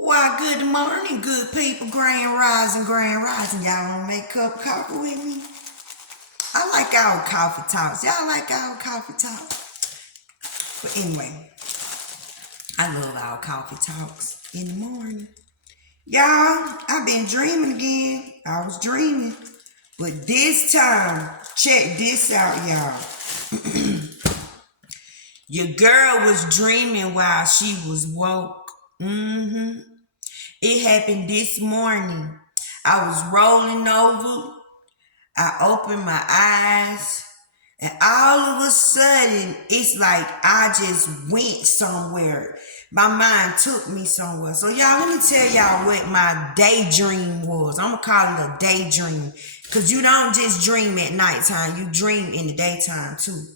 Why, good morning, good people. Grand rising, grand rising. Y'all want to make a cup of coffee with me? I like our coffee talks. Y'all like our coffee talks? But anyway, I love our coffee talks in the morning. Y'all, I've been dreaming again. I was dreaming. But this time, check this out, y'all. Your girl was dreaming while she was woke. It happened this morning. I was rolling over. I opened my eyes. And all of a sudden, it's like I just went somewhere. My mind took me somewhere. So y'all, let me tell y'all what my daydream was. I'm going to call it a daydream. Because you don't just dream at nighttime. You dream in the daytime too.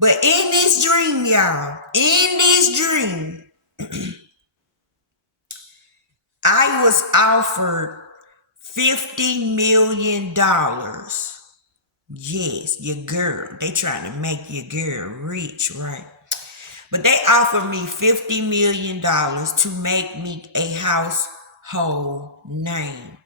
But in this dream, y'all, in this dream, I was offered $50 million. Yes, your girl. They trying to make your girl rich, right? But they offered me $50 million to make me a household name.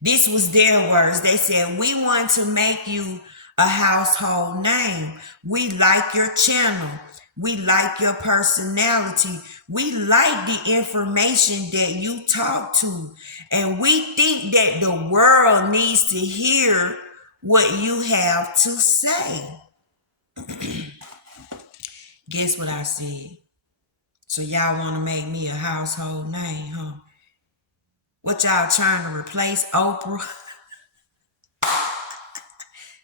This was their words. They said, we want to make you a household name. We like your channel. We like your personality. We like the information that you talk to. And we think that the world needs to hear what you have to say. Guess what I said? So y'all want to make me a household name, huh? What y'all trying to replace Oprah?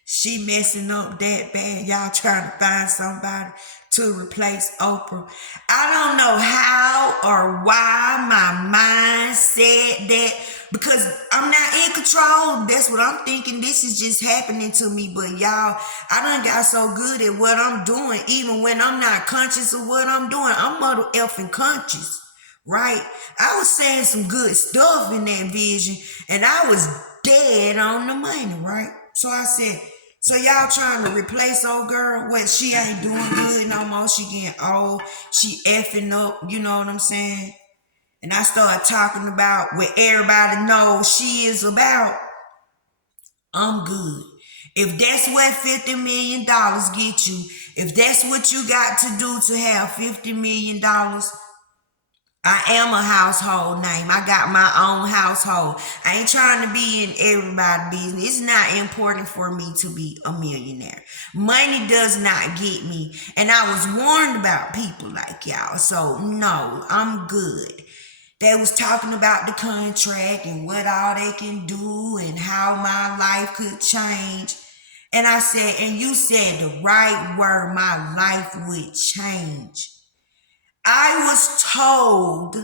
She messing up that bad. Y'all trying to find somebody to replace Oprah. I don't know how or why my mind said that, because I'm not in control. That's what I'm thinking. This is just happening to me. But y'all, I done got so good at what I'm doing. Even when I'm not conscious of what I'm doing, I'm mother effing conscious. Right? I was saying some good stuff in that vision, and I was dead on the money, right? So I said, so y'all trying to replace old girl? What, she ain't doing good no more. She getting old. She effing up. You know what I'm saying? And I started talking about what everybody knows she is about. I'm good. If that's what $50 million get you, if that's what you got to do to have $50 million, I am a household name. I got my own household. I ain't trying to be in everybody's business. It's not important for me to be a millionaire. Money does not get me. And I was warned about people like y'all. So no, I'm good. They was talking about the contract and what all they can do and how my life could change. And I said, and you said the right word, my life would change. I was told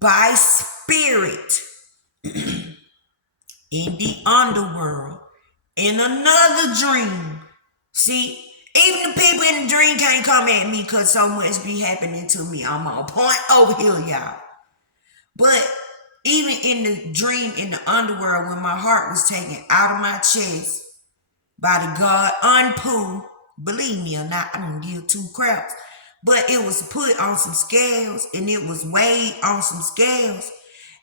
by spirit in the underworld in another dream. See, even the people in the dream can't come at me because so much be happening to me. I'm on point over here, y'all. But even in the dream in the underworld, when my heart was taken out of my chest by the God Anpu, believe me or not, I don't give two craps. But it was put on some scales and it was weighed on some scales.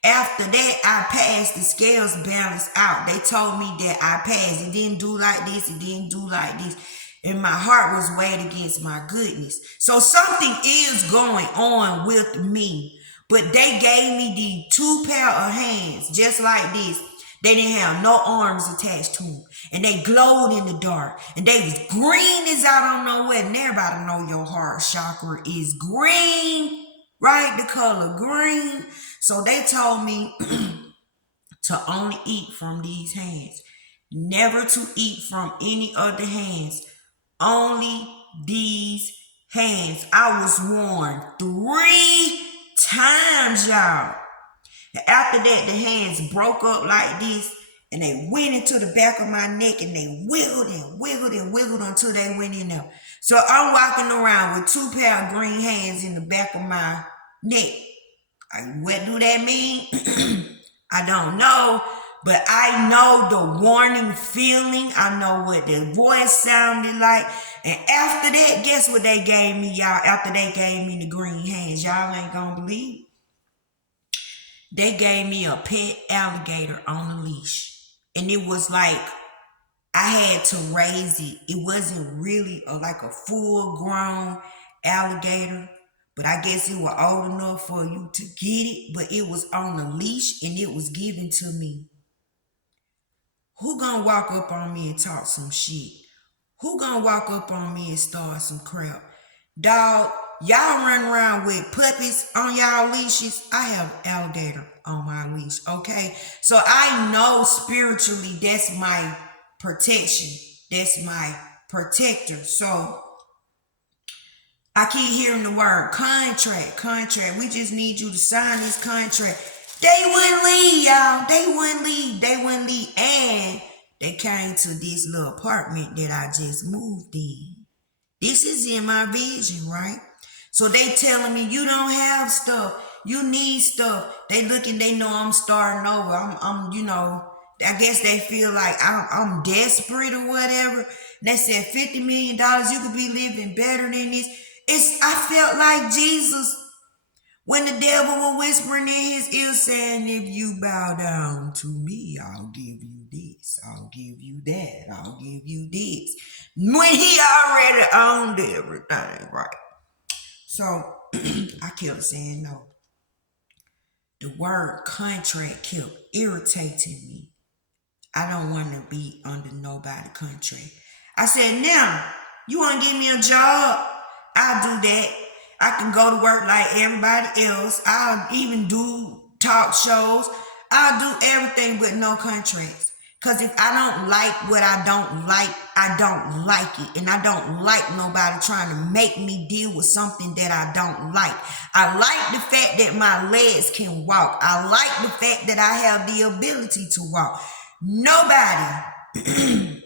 After that, I passed. The scales balanced out. They told me that I passed. It didn't do like this. It didn't do like this. And my heart was weighed against my goodness. So something is going on with me. But they gave me the two pair of hands just like this. They didn't have no arms attached to them. And they glowed in the dark. And they was green as I don't know what. And everybody know your heart chakra is green. Right? The color green. So they told me to only eat from these hands. Never to eat from any other hands. Only these hands. I was warned 3 times, y'all. After that, the hands broke up like this and they went into the back of my neck and they wiggled and wiggled and wiggled until they went in there. So I'm walking around with 2 pair of green hands in the back of my neck. What do that mean? I don't know, but I know the warning feeling. I know what the voice sounded like. And after that, guess what they gave me, y'all? After they gave me the green hands, y'all ain't gonna believe. They gave me a pet alligator on a leash. And it was like I had to raise it. It wasn't really like a full grown alligator, but I guess it was old enough for you to get it, but it was on a leash and it was given to me. Who gonna walk up on me and talk some shit? Who gonna walk up on me and start some crap? Dog, y'all run around with puppies on y'all leashes. I have alligator on my leash, okay? So I know spiritually that's my protection. That's my protector. So I keep hearing the word contract. We just need you to sign this contract. They wouldn't leave, y'all. They wouldn't leave. And they came to this little apartment that I just moved in. This is in my vision, right? So they telling me you don't have stuff. You need stuff. They looking, they know I'm starting over. I'm I guess they feel like I'm desperate or whatever. And they said $50 million, you could be living better than this. I felt like Jesus when the devil was whispering in his ear saying, if you bow down to me, I'll give you this. I'll give you that. I'll give you this. When he already owned everything, right? So I kept saying no. The word contract kept irritating me. I don't want to be under nobody's contract. I said, now, you want to give me a job? I'll do that. I can go to work like everybody else. I'll even do talk shows. I'll do everything but no contracts. Because if I don't like what I don't like it. And I don't like nobody trying to make me deal with something that I don't like. I like the fact that my legs can walk. I like the fact that I have the ability to walk. Nobody,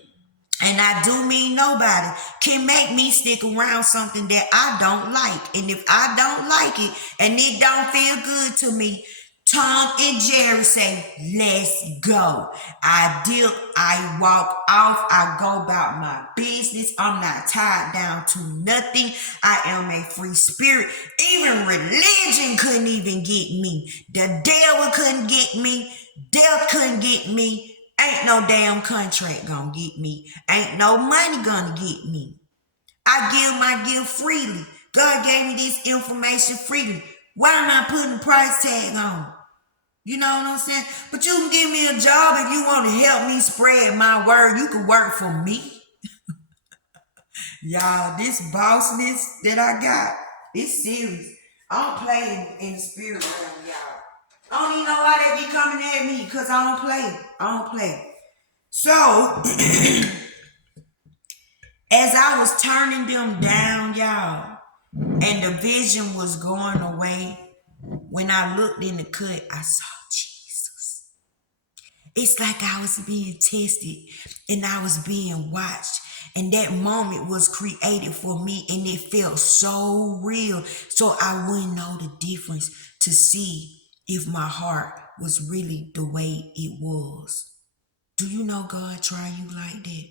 and I do mean nobody, can make me stick around something that I don't like. And if I don't like it and it don't feel good to me, Tom and Jerry say, let's go. I dip, I walk off, I go about my business. I'm not tied down to nothing. I am a free spirit. Even religion couldn't even get me. The devil couldn't get me. Death couldn't get me. Ain't no damn contract gonna get me. Ain't no money gonna get me. I give my gift freely. God gave me this information freely. Why am I putting a price tag on? You know what I'm saying? But you can give me a job if you want to help me spread my word. You can work for me. Y'all, this bossness that I got, it's serious. I don't play in the spirit realm, y'all. I don't even know why they be coming at me because I don't play. So, as I was turning them down, y'all, and the vision was going away, when I looked in the cut, I saw Jesus. It's like I was being tested and I was being watched. And that moment was created for me and it felt so real. So I wouldn't know the difference to see if my heart was really the way it was. Do you know God try you like that?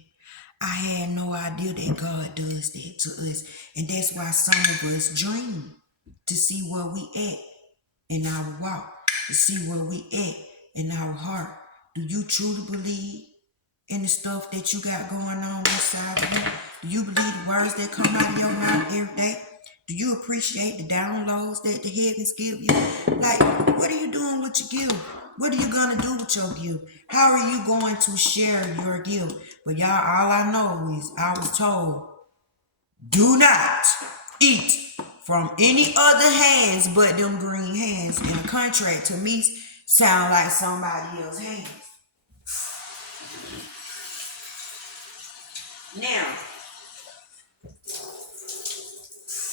I had no idea that God does that to us. And that's why some of us dream to see where we at in our walk, to see where we at in our heart. Do you truly believe in the stuff that you got going on inside of you? Do you believe the words that come out of your mouth every day? Do you appreciate the downloads that the heavens give you? Like, what are you doing with your gift? What are you going to do with your gift? How are you going to share your gift? But y'all, all I know is I was told, do not eat from any other hands but them green hands. And a contract to me sound like somebody else's hands. Now,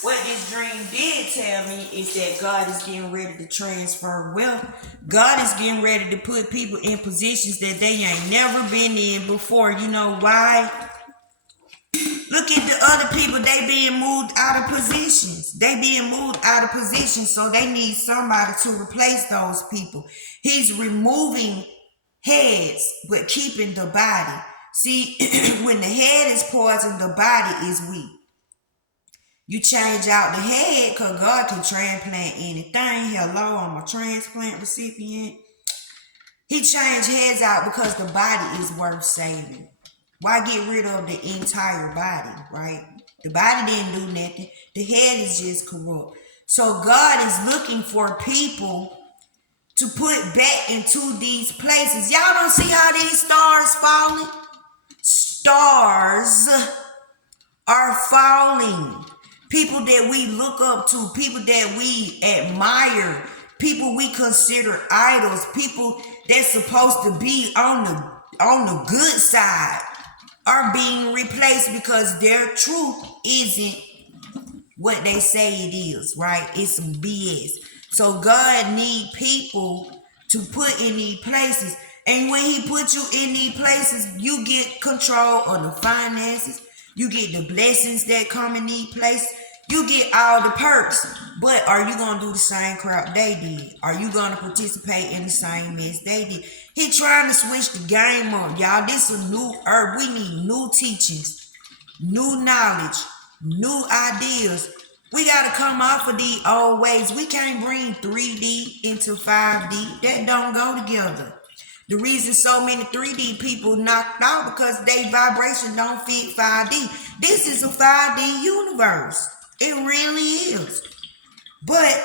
what this dream did tell me is that God is getting ready to transfer wealth. God is getting ready to put people in positions that they ain't never been in before. You know why? Look at the other people, they being moved out of positions. So they need somebody to replace those people. He's removing heads, but keeping the body. See, when the head is poisoned, the body is weak. You change out the head because God can transplant anything. Hello, I'm a transplant recipient. He changed heads out because the body is worth saving. Why get rid of the entire body, right? The body didn't do nothing. The head is just corrupt. So God is looking for people to put back into these places. Y'all don't see how these stars falling? Stars are falling. People that we look up to, people that we admire, people we consider idols, people that's supposed to be on the good side are being replaced because their truth isn't what they say it is, right? It's some BS. So God need people to put in these places. And when he put you in these places, you get control of the finances. You get the blessings that come in these places. You get all the perks. But are you going to do the same crap they did? Are you going to participate in the same mess they did? He trying to switch the game up, y'all. This is a new earth. We need new teachings, new knowledge, new ideas. We got to come off of these old ways. We can't bring 3D into 5D. That don't go together. The reason so many 3D people knocked out because their vibration don't fit 5D. This is a 5D universe. It really is. But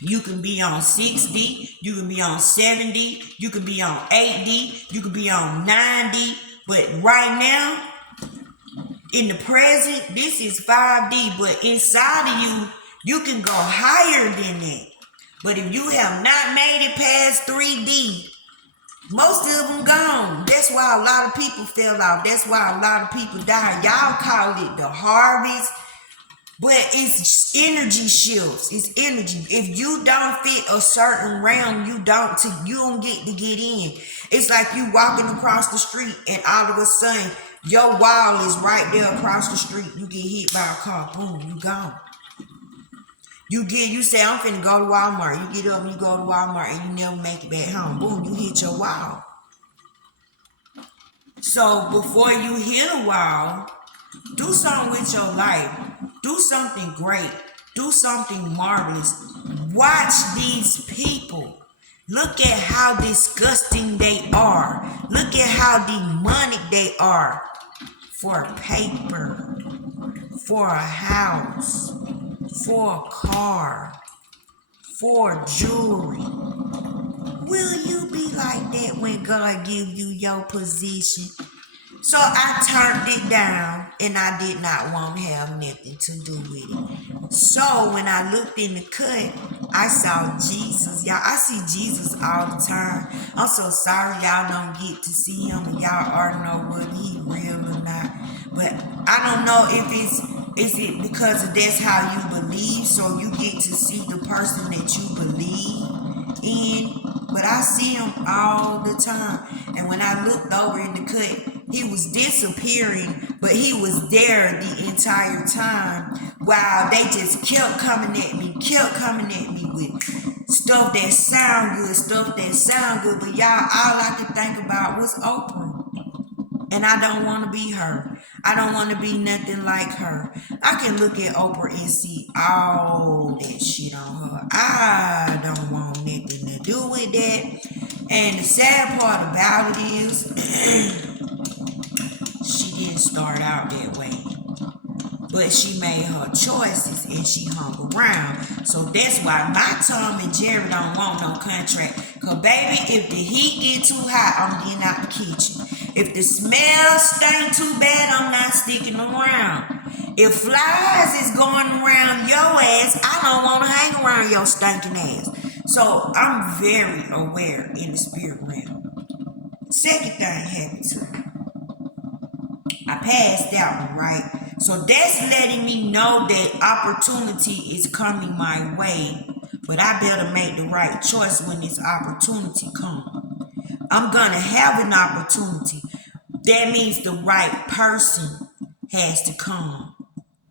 you can be on 6D, you can be on 7D, you can be on 8D, you can be on 9D. But right now, in the present, this is 5D. But inside of you, you can go higher than that. But if you have not made it past 3D, most of them gone. That's why a lot of people fell out. That's why a lot of people died. Y'all call it the harvest. But it's energy shifts. It's energy. If you don't fit a certain realm, you don't get to get in. It's like you walking across the street and all of a sudden your wall is right there across the street. You get hit by a car. Boom, you gone. You say, I'm finna go to Walmart. You get up and you go to Walmart and you never make it back home. Boom, you hit your wall. So before you hit a wall, do something with your life. Do something great. Do something marvelous. Watch these people. Look at how disgusting they are. Look at how demonic they are. For paper, for a house, for a car, for jewelry. Will you be like that when God give you your position? So I turned it down and I did not want to have nothing to do with it. So when I looked in the cut, I saw Jesus. Y'all, I see Jesus all the time. I'm so sorry y'all don't get to see him and y'all already know whether he real or not. But I don't know if is it because of that's how you believe, so you get to see the person that you believe in. But I see him all the time. And when I looked over in the cut, he was disappearing, but he was there the entire time while they just kept coming at me with stuff that sound good, but y'all, all I could think about was Oprah. And I don't want to be her. I don't want to be nothing like her. I can look at Oprah and see all that shit on her. I don't want nothing to do with that. And the sad part about it is she didn't start out that way. But she made her choices and she hung around. So that's why my Tom and Jerry don't want no contract. Cause baby, if the heat get too hot, I'm getting out the kitchen. If the smell stink too bad, I'm not sticking around. If flies is going around your ass, I don't want to hang around your stinking ass. So I'm very aware in the spirit realm. Second thing happened to me. I passed that one, right? So that's letting me know that opportunity is coming my way. But I better make the right choice when this opportunity comes. I'm going to have an opportunity. That means the right person has to come.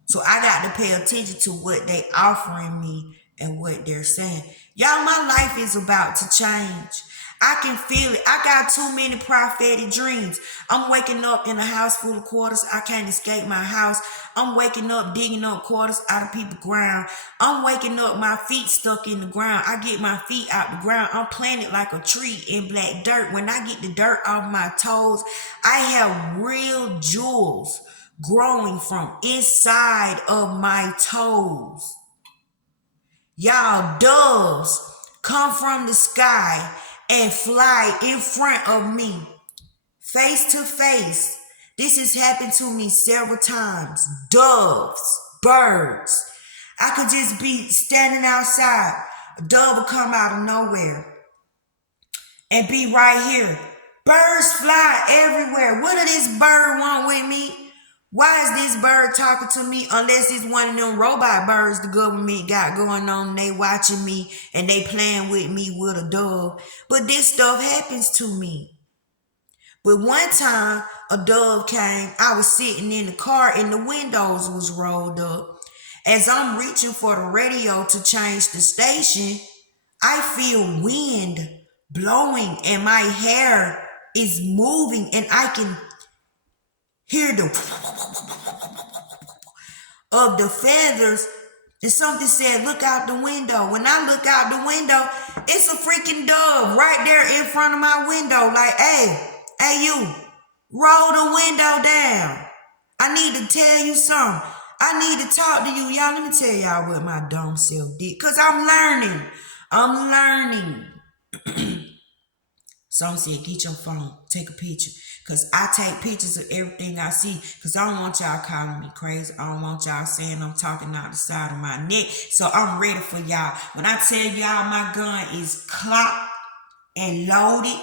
So I got to pay attention to what they offering me and what they're saying. Y'all, my life is about to change. I can feel it. I got too many prophetic dreams. I'm waking up in a house full of quarters. I can't escape my house. I'm waking up digging up quarters out of people's ground. I'm waking up, my feet stuck in the ground. I get my feet out the ground. I'm planted like a tree in black dirt. When I get the dirt off my toes, I have real jewels growing from inside of my toes. Y'all, doves come from the sky and fly in front of me, face to face. This has happened to me several times. Doves, birds. I could just be standing outside. A dove will come out of nowhere and be right here. Birds fly everywhere. What does this bird want with me? Why is this bird talking to me unless it's one of them robot birds the government got going on and they watching me and they playing with me with a dove? But this stuff happens to me. But one time a dove came, I was sitting in the car and the windows was rolled up. As I'm reaching for the radio to change the station, I feel wind blowing and my hair is moving and I can hear the of the feathers, and something said, look out the window. When I look out the window, it's a freaking dove right there in front of my window. Like, hey, you, roll the window down. I need to tell you something. I need to talk to you. Y'all, let me tell y'all what my dumb self did. Because I'm learning. Some said, get your phone, take a picture. Because I take pictures of everything I see. Because I don't want y'all calling me crazy. I don't want y'all saying I'm talking out the side of my neck. So I'm ready for y'all. When I tell y'all my gun is clocked and loaded,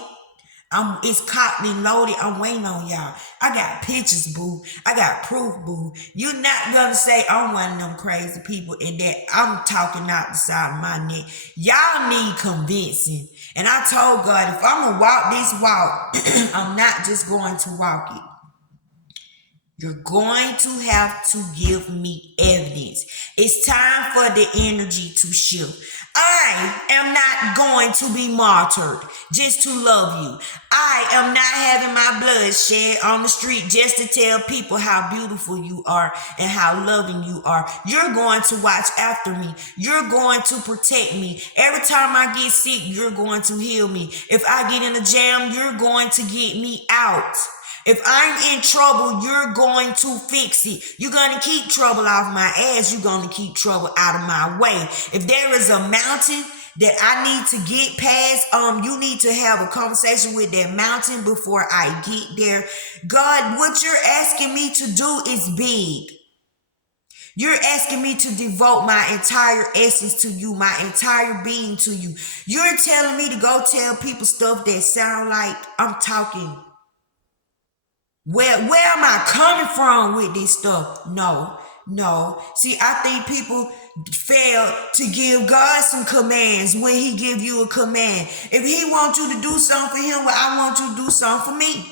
it's cocked and loaded. I'm waiting on y'all. I got pictures, boo. I got proof, boo. You're not gonna say I'm one of them crazy people and that I'm talking out the side of my neck. Y'all need convincing. And I told God, if I'm gonna walk this walk, I'm not just going to walk it. You're going to have to give me evidence. It's time for the energy to shift. I am not going to be martyred just to love you. I am not having my blood shed on the street just to tell people how beautiful you are and how loving you are. You're going to watch after me. You're going to protect me. Every time I get sick, you're going to heal me. If I get in a jam, you're going to get me out. If I'm in trouble, you're going to fix it. You're going to keep trouble off my ass. You're going to keep trouble out of my way. If there is a mountain that I need to get past, you need to have a conversation with that mountain before I get there. God, what you're asking me to do is big. You're asking me to devote my entire essence to you, my entire being to you. You're telling me to go tell people stuff that sound like I'm talking. Where am I coming from with this stuff? No. See, I think people fail to give God some commands when he give you a command. If he wants you to do something for him, well, I want you to do something for me.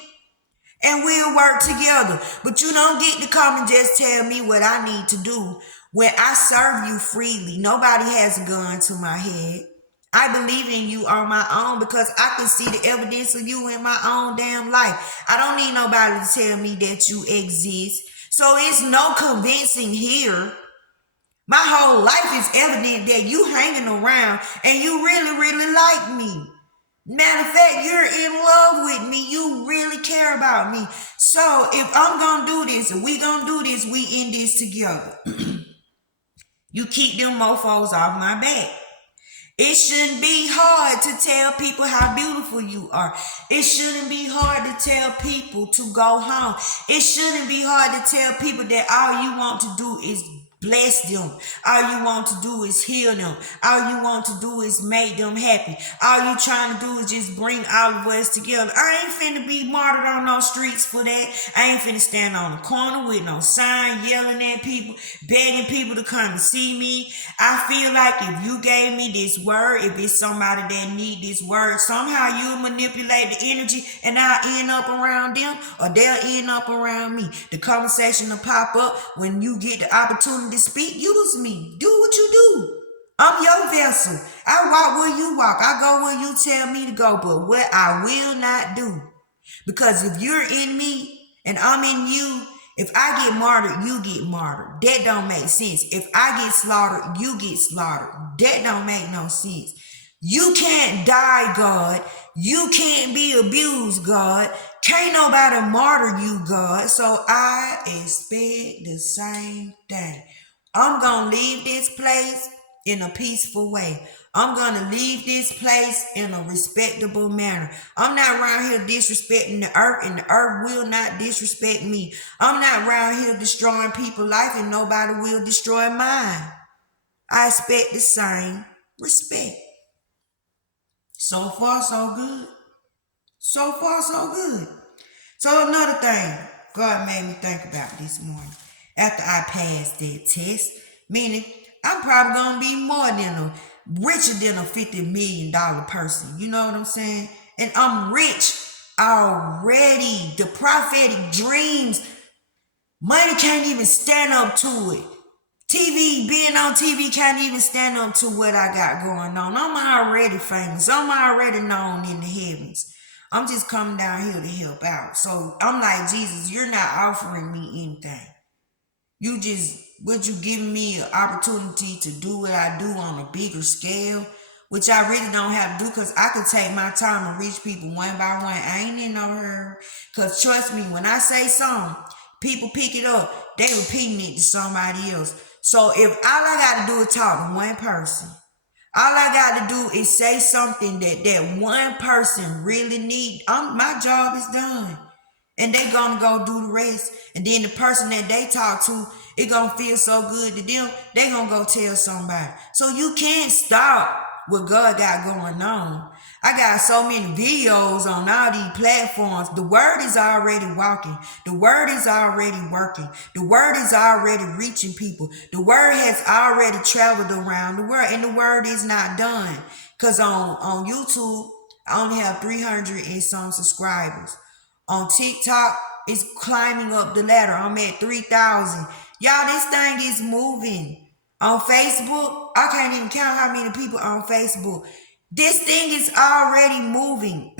And we'll work together. But you don't get to come and just tell me what I need to do when I serve you freely. Nobody has a gun to my head. I believe in you on my own because I can see the evidence of you in my own damn life. I don't need nobody to tell me that you exist. So it's no convincing here. My whole life is evident that you hanging around and you really, really like me. Matter of fact, you're in love with me. You really care about me. So if I'm going to do this and we going to do this, we in this together. You keep them mofos off my back. It shouldn't be hard to tell people how beautiful you are. It shouldn't be hard to tell people to go home. It shouldn't be hard to tell people that all you want to do is bless them. All you want to do is heal them. All you want to do is make them happy. All you trying to do is just bring all of us together. I ain't finna be martyred on those streets for that. I ain't finna stand on the corner with no sign yelling at people, begging people to come and see me. I feel like if you gave me this word, if it's somebody that need this word, somehow you'll manipulate the energy and I'll end up around them or they'll end up around me. The conversation will pop up when you get the opportunity to speak. Use me. Do what you do. I'm your vessel. I walk where you walk. I go where you tell me to go. But what I will not do, because if you're in me and I'm in you, if I get martyred, you get martyred. That don't make sense. If I get slaughtered, you get slaughtered. That don't make no sense. You can't die, God. You can't be abused, God. Can't nobody martyr you, God. So I expect the same thing. I'm going to leave this place in a peaceful way. I'm going to leave this place in a respectable manner. I'm not around here disrespecting the earth, and the earth will not disrespect me. I'm not around here destroying people's life, and nobody will destroy mine. I expect the same respect. So far, so good. So far, so good. So another thing God made me think about this morning, after I passed that test, meaning I'm probably gonna be richer than a $50 million person. You know what I'm saying? And I'm rich already. The prophetic dreams, money can't even stand up to it. Being on TV can't even stand up to what I got going on. I'm already famous. I'm already known in the heavens. I'm just coming down here to help out. So I'm like, Jesus, you're not offering me anything. You giving me an opportunity to do what I do on a bigger scale, which I really don't have to do, because I could take my time and reach people one by one. I ain't in no hurry. Because trust me, when I say something, people pick it up. They repeating it to somebody else. So if all I got to do is talk to one person, all I got to do is say something that one person really need, my job is done. And they gonna go do the rest. And then the person that they talk to, it gonna feel so good to them, they gonna go tell somebody. So you can't stop what God got going on. I got so many videos on all these platforms. The word is already walking. The word is already working. The word is already reaching people. The word has already traveled around the world, and the word is not done. Because on YouTube, I only have 300 and some subscribers. On TikTok, it's climbing up the ladder. I'm at 3,000. Y'all, this thing is moving. On Facebook, I can't even count how many people on Facebook. This thing is already moving.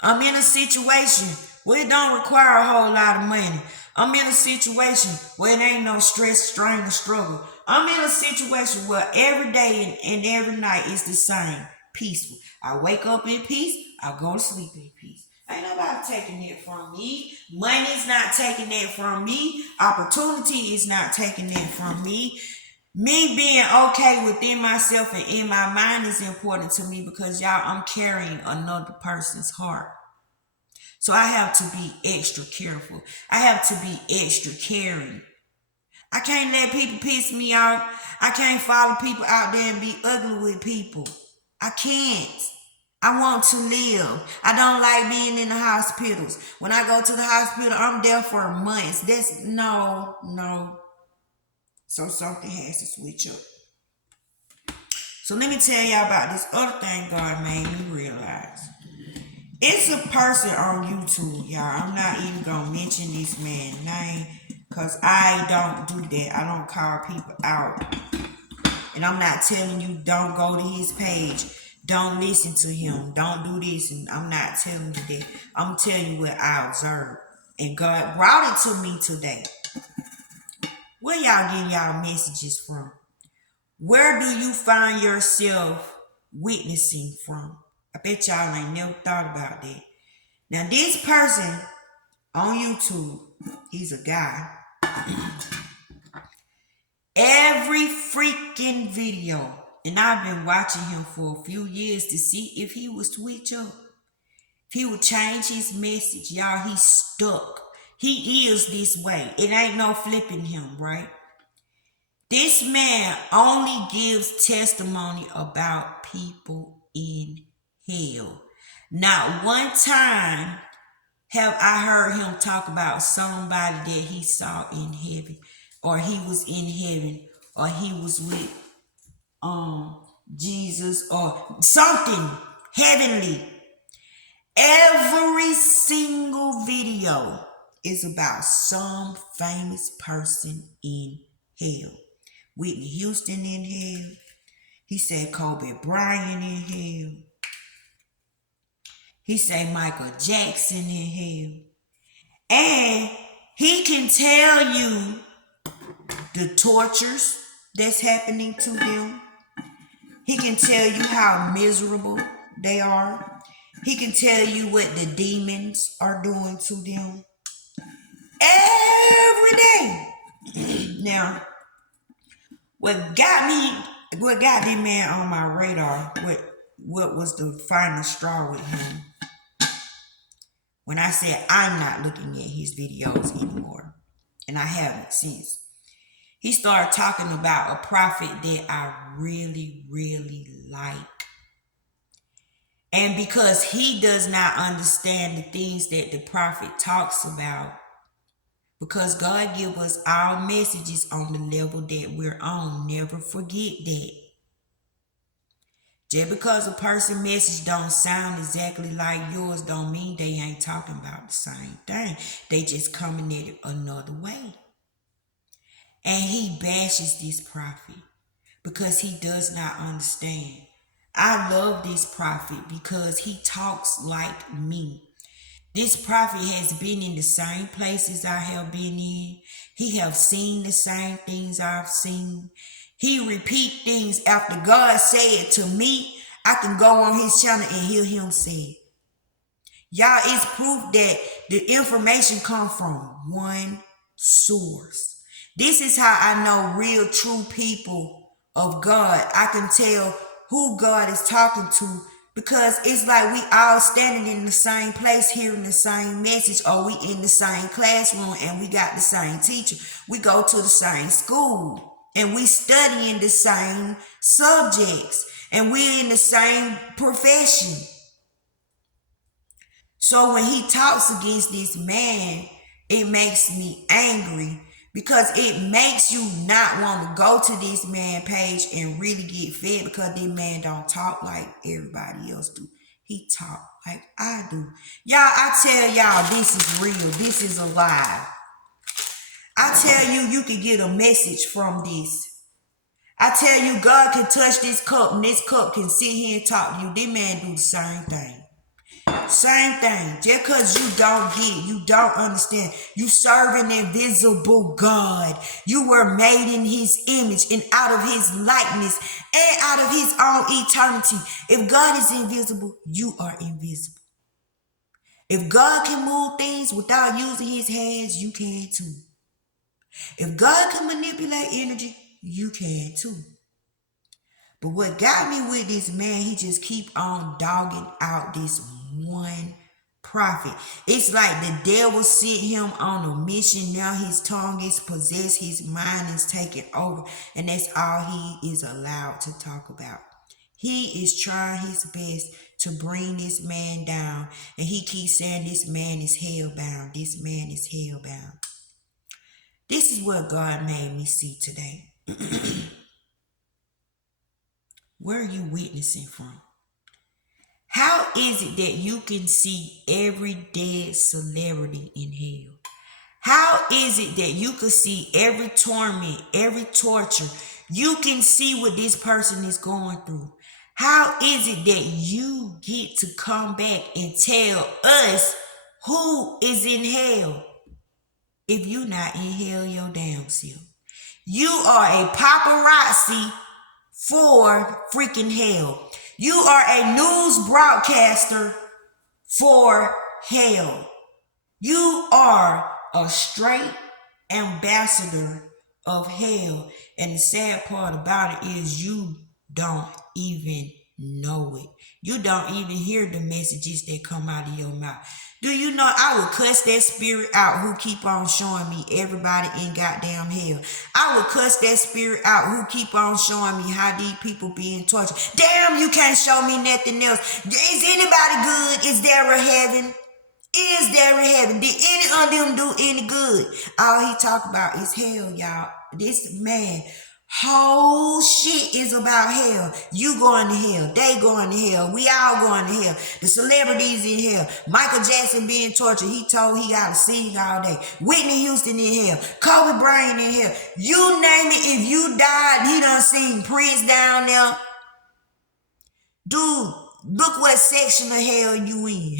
I'm in a situation where it don't require a whole lot of money. I'm in a situation where it ain't no stress, strain, or struggle. I'm in a situation where every day and every night is the same, peaceful. I wake up in peace. I go to sleep in peace. Ain't nobody taking it from me. Money's not taking it from me. Opportunity is not taking it from me. Me being okay within myself and in my mind is important to me, because y'all, I'm carrying another person's heart. So I have to be extra careful. I have to be extra caring. I can't let people piss me off. I can't follow people out there and be ugly with people. I can't. I want to live. I don't like being in the hospitals. When I go to the hospital, I'm there for months. That's no. So something has to switch up. So let me tell y'all about this other thing God made me realize. It's a person on YouTube, y'all. I'm not even going to mention this man's name, because I don't do that. I don't call people out. And I'm not telling you don't go to his page. Don't listen to him. Don't do this. And I'm not telling you that. I'm telling you what I observed. And God brought it to me today. Where y'all getting y'all messages from? Where do you find yourself witnessing from? I bet y'all ain't never thought about that. Now, this person on YouTube, he's a guy. Every freaking video, and I've been watching him for a few years to see if he would switch up. If he would change his message. Y'all, he's stuck. He is this way. It ain't no flipping him, right? This man only gives testimony about people in hell. Not one time have I heard him talk about somebody that he saw in heaven, or he was in heaven, or he was with Jesus, or something heavenly. Every single video is about some famous person in hell. Whitney Houston in hell. He said Kobe Bryant in hell. He said Michael Jackson in hell. And he can tell you the tortures that's happening to them. He can tell you how miserable they are. He can tell you what the demons are doing to them every day. Now, what got this man on my radar, what was the final straw with him, when I said I'm not looking at his videos anymore, and I haven't since. He started talking about a prophet that I really, really like. And because he does not understand the things that the prophet talks about, because God gives us our messages on the level that we're on. Never forget that. Just because a person's message don't sound exactly like yours don't mean they ain't talking about the same thing. They just coming at it another way. And he bashes this prophet because he does not understand. I love this prophet because he talks like me. This prophet has been in the same places I have been in. He have seen the same things I've seen. He repeat things after God said to me. I can go on his channel and hear him say it. Y'all, it's proof that the information comes from one source. This is how I know real, true people of God. I can tell who God is talking to because it's like we all standing in the same place, hearing the same message, or we in the same classroom and we got the same teacher. We go to the same school and we studying the same subjects and we in the same profession. So when he talks against this man, it makes me angry because it makes you not want to go to this man page and really get fed because this man don't talk like everybody else do. He talk like I do. Y'all, I tell y'all this is real. This is alive. I tell you, you can get a message from this. I tell you, God can touch this cup and this cup can sit here and talk to you. This man do the same thing. Same thing. Just because you don't get, you don't understand. You serve an invisible God. You were made in his image and out of his likeness and out of his own eternity. If God is invisible, you are invisible. If God can move things without using his hands, you can too. If God can manipulate energy, you can too. But what got me with this man, he just keep on dogging out this one prophet. It's like the devil sent him on a mission. Now his tongue is possessed, his mind is taken over, and that's all he is allowed to talk about. He is trying his best to bring this man down, and he keeps saying this man is hellbound. This man is hellbound. This is what God made me see today. Where are you witnessing from? How is it that you can see every dead celebrity in hell? How is it that you can see every torment, every torture? You can see what this person is going through. How is it that you get to come back and tell us who is in hell if you're not in hell your damn self? You are a paparazzi for freaking hell. You are a news broadcaster for hell. You are a straight ambassador of hell. And the sad part about it is you don't even know it. You don't even hear the messages that come out of your mouth. Do you know I would cuss that spirit out who keep on showing me everybody in goddamn hell? I would cuss that spirit out who keep on showing me how these people being tortured. Damn, you can't show me nothing else. Is anybody good? Is there a heaven? Is there a heaven? Did any of them do any good? All he talk about is hell, y'all. This man Whole shit is about hell. You going to hell. They going to hell. We all going to hell. The celebrities in hell. Michael Jackson being tortured. He told he got to sing all day. Whitney Houston in hell. Kobe Bryant in hell. You name it. If you died, he done seen Prince down there. Dude, look what section of hell you in.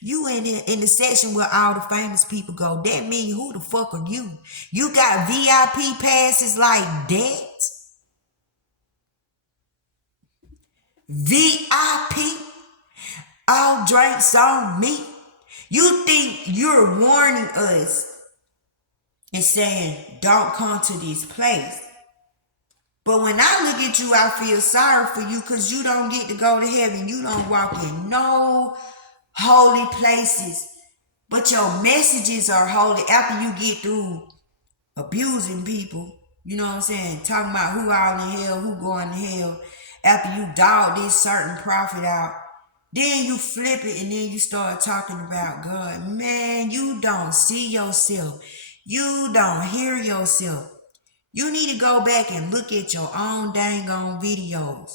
You in the section where all the famous people go. That mean who the fuck are you? You got VIP passes like that? VIP? All drinks on me? You think you're warning us and saying, don't come to this place. But when I look at you, I feel sorry for you because you don't get to go to heaven. You don't walk in no holy places. But your messages are holy after you get through abusing people. You know what I'm saying? Talking about who all in hell, who going to hell. After you dog this certain prophet out. Then you flip it and then you start talking about God. Man, you don't see yourself. You don't hear yourself. You need to go back and look at your own dang on videos.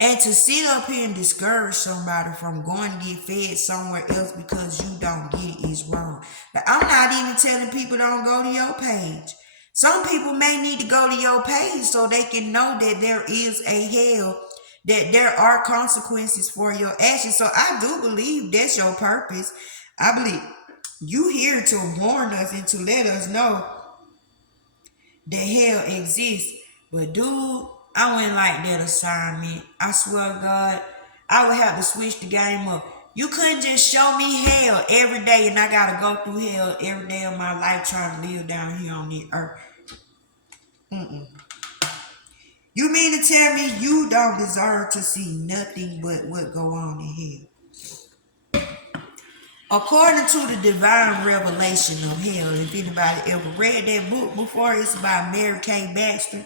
And to sit up here and discourage somebody from going to get fed somewhere else because you don't get it is wrong. Like, I'm not even telling people don't go to your page. Some people may need to go to your page so they can know that there is a hell, that there are consequences for your actions. So I do believe that's your purpose. I believe you here to warn us and to let us know that hell exists. But dude, I wouldn't like that assignment. I swear to God, I would have to switch the game up. You couldn't just show me hell every day and I gotta go through hell every day of my life trying to live down here on this earth. You mean to tell me you don't deserve to see nothing but what go on in hell? According to the divine revelation of hell, if anybody ever read that book before, it's by Mary Kay Baxter.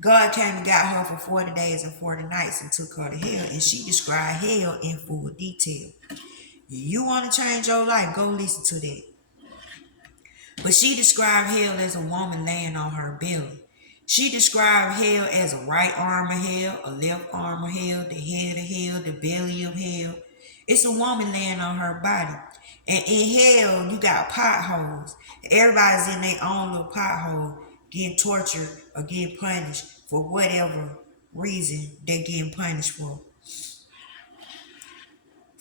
God came and got her for 40 days and 40 nights and took her to hell. And she described hell in full detail. If you want to change your life, go listen to that. But she described hell as a woman laying on her belly. She described hell as a right arm of hell, a left arm of hell, the head of hell, the belly of hell. It's a woman laying on her body. And in hell, you got potholes. Everybody's in their own little pothole, getting tortured or getting punished for whatever reason they're getting punished for.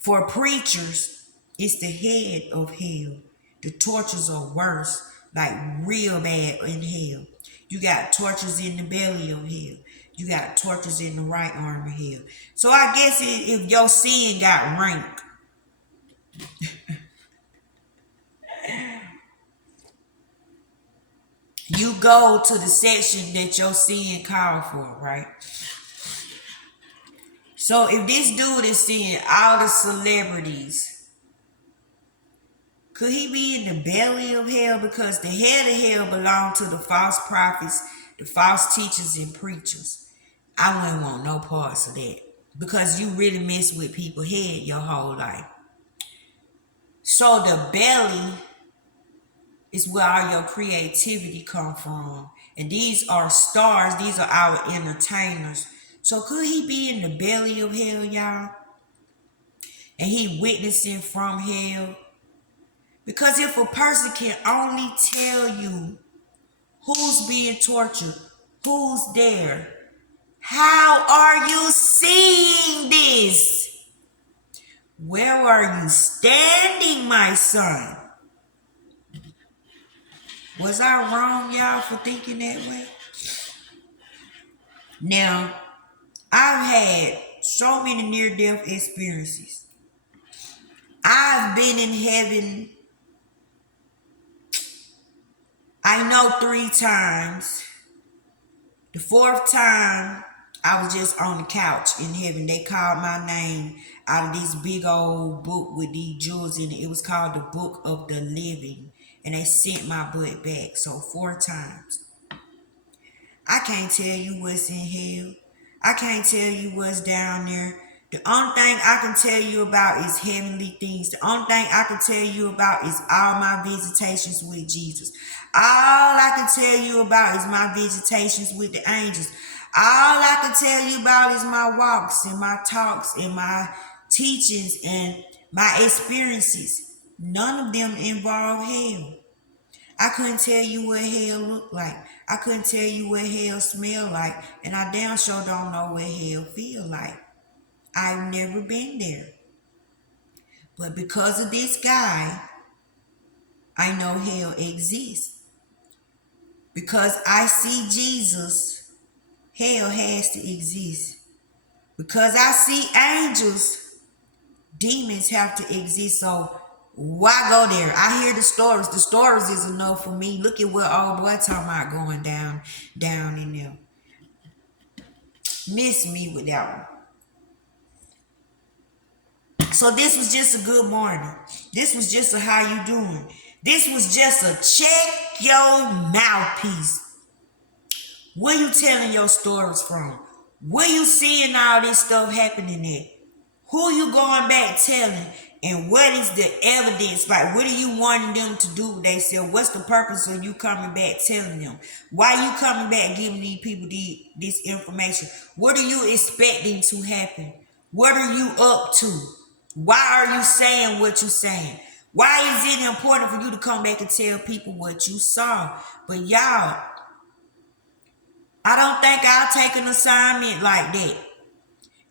For preachers, it's the head of hell. The tortures are worse, like real bad in hell. You got tortures in the belly of hell. You got tortures in the right arm of hell. So I guess if your sin got rank, you go to the section that your sin called for, right? So if this dude is seeing all the celebrities, could he be in the belly of hell? Because the head of hell belonged to the false prophets, the false teachers and preachers. I wouldn't want no parts of that. Because you really mess with people's head your whole life. So the belly is where all your creativity come from. And these are stars. These are our entertainers. So could he be in the belly of hell, y'all? And he witnessing from hell? Because if a person can only tell you who's being tortured, who's there, how are you seeing this? Where are you standing, my son? Was I wrong, y'all, for thinking that way? Now, I've had so many near-death experiences. I've been in heaven, I know 3 times. The 4th time, I was just on the couch in heaven. They called my name out of this big old book with these jewels in it. It was called the Book of the Living. And they sent my butt back. So 4 times. I can't tell you what's in hell. I can't tell you what's down there. The only thing I can tell you about is heavenly things. The only thing I can tell you about is all my visitations with Jesus. All I can tell you about is my visitations with the angels. All I can tell you about is my walks and my talks and my teachings and my experiences. None of them involve hell. I couldn't tell you what hell looked like. I couldn't tell you what hell smelled like. And I damn sure don't know what hell feel like. I've never been there. But because of this guy, I know hell exists. Because I see Jesus, hell has to exist. Because I see angels, demons have to exist. So why go there? I hear the stories. The stories is enough for me. Look at what old boy talking about going down in there. Miss me with that one. So this was just a good morning. This was just a how you doing. This was just a check your mouthpiece. Where you telling your stories from? Where you seeing all this stuff happening at? Who you going back telling? And what is the evidence? Like, what are you wanting them to do with themselves? What's the purpose of you coming back telling them? Why are you coming back giving these people this information? What are you expecting to happen? What are you up to? Why are you saying what you're saying? Why is it important for you to come back and tell people what you saw? But y'all, I don't think I'll take an assignment like that.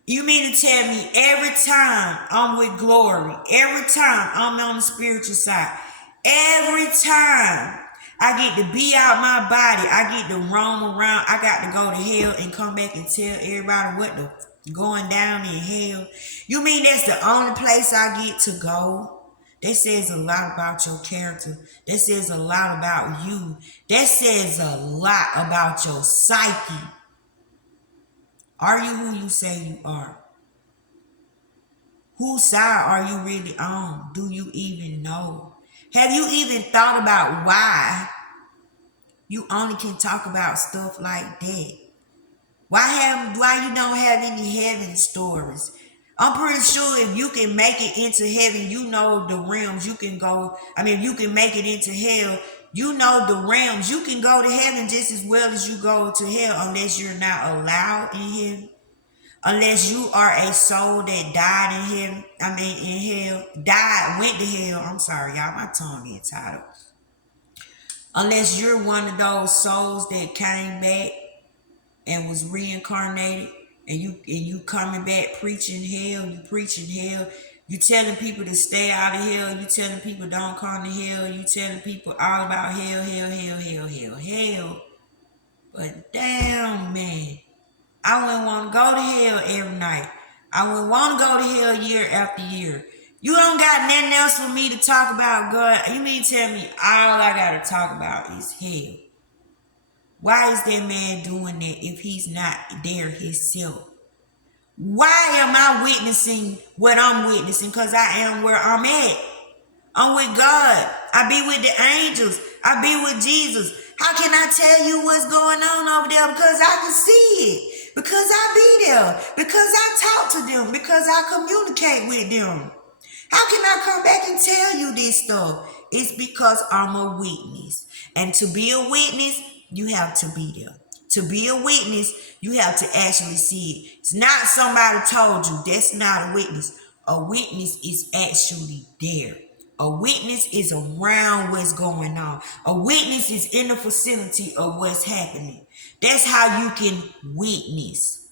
You mean to tell me every time I'm with glory, every time I'm on the spiritual side, every time I get to be out my body, I get to roam around, I got to go to hell and come back and tell everybody what the going down in hell? You mean that's the only place I get to go? That says a lot about your character. That says a lot about you. That says a lot about your psyche. Are you who you say you are? Whose side are you really on? Do you even know? Have you even thought about why you only can talk about stuff like that? Why you don't have any heaven stories? I'm pretty sure if you can make it into heaven, you know the realms you can go. I mean, if you can make it into hell, you know the realms. You can go to heaven just as well as you go to hell, unless you're not allowed in heaven. Unless you are a soul that died in heaven. In hell. Went to hell. I'm sorry, y'all. My tongue getting tied up. Unless you're one of those souls that came back and was reincarnated, and you coming back preaching hell, you telling people to stay out of hell, you telling people don't come to hell, you telling people all about hell. But damn, man, I wouldn't want to go to hell every night. I wouldn't want to go to hell year after year. You don't got nothing else for me to talk about, God. You mean tell me all I got to talk about is hell? Why is that man doing that if he's not there himself? Why am I witnessing what I'm witnessing? Because I am where I'm at. I'm with God. I be with the angels. I be with Jesus. How can I tell you what's going on over there? Because I can see it. Because I be there. Because I talk to them. Because I communicate with them. How can I come back and tell you this stuff? It's because I'm a witness. And to be a witness, you have to be there. To be a witness, you have to actually see it. It's not somebody told you. That's not a witness. A witness is actually there. A witness is around what's going on. A witness is in the vicinity of what's happening. That's how you can witness.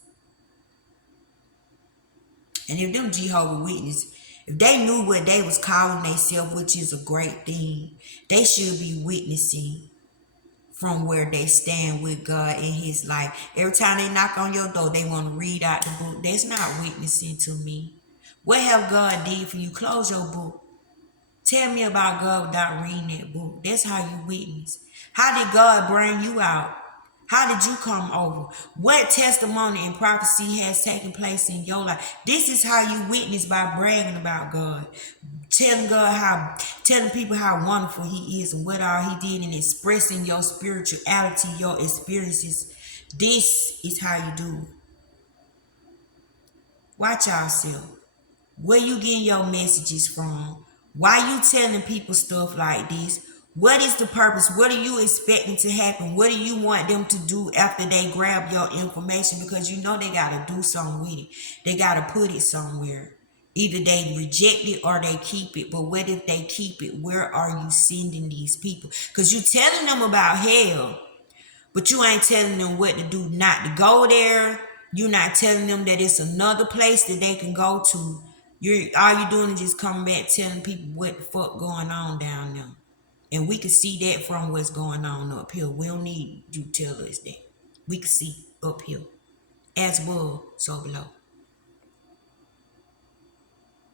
And if them Jehovah's Witnesses, if they knew what they was calling themselves, which is a great thing, they should be witnessing from where they stand with God in his life. Every time they knock on your door, they want to read out the book. That's not witnessing to me. What have God did for you? Close your book. Tell me about God without reading that book. That's how you witness. How did God bring you out? How did you come over? What testimony and prophecy has taken place in your life? This is how you witness, by bragging about God. Telling people how wonderful he is and what all he did, and expressing your spirituality, your experiences. This is how you do it. Watch yourself. Where you getting your messages from? Why you telling people stuff like this? What is the purpose? What are you expecting to happen? What do you want them to do after they grab your information? Because you know they gotta do something with it. They gotta put it somewhere. Either they reject it or they keep it. But what if they keep it? Where are you sending these people? Because you telling them about hell, but you ain't telling them what to do not to go there. You're not telling them that it's another place that they can go to. You're all you doing is just coming back telling people what the fuck going on down there. And we can see that from what's going on up here. We don't need you to tell us that. We can see up here. As above, so below.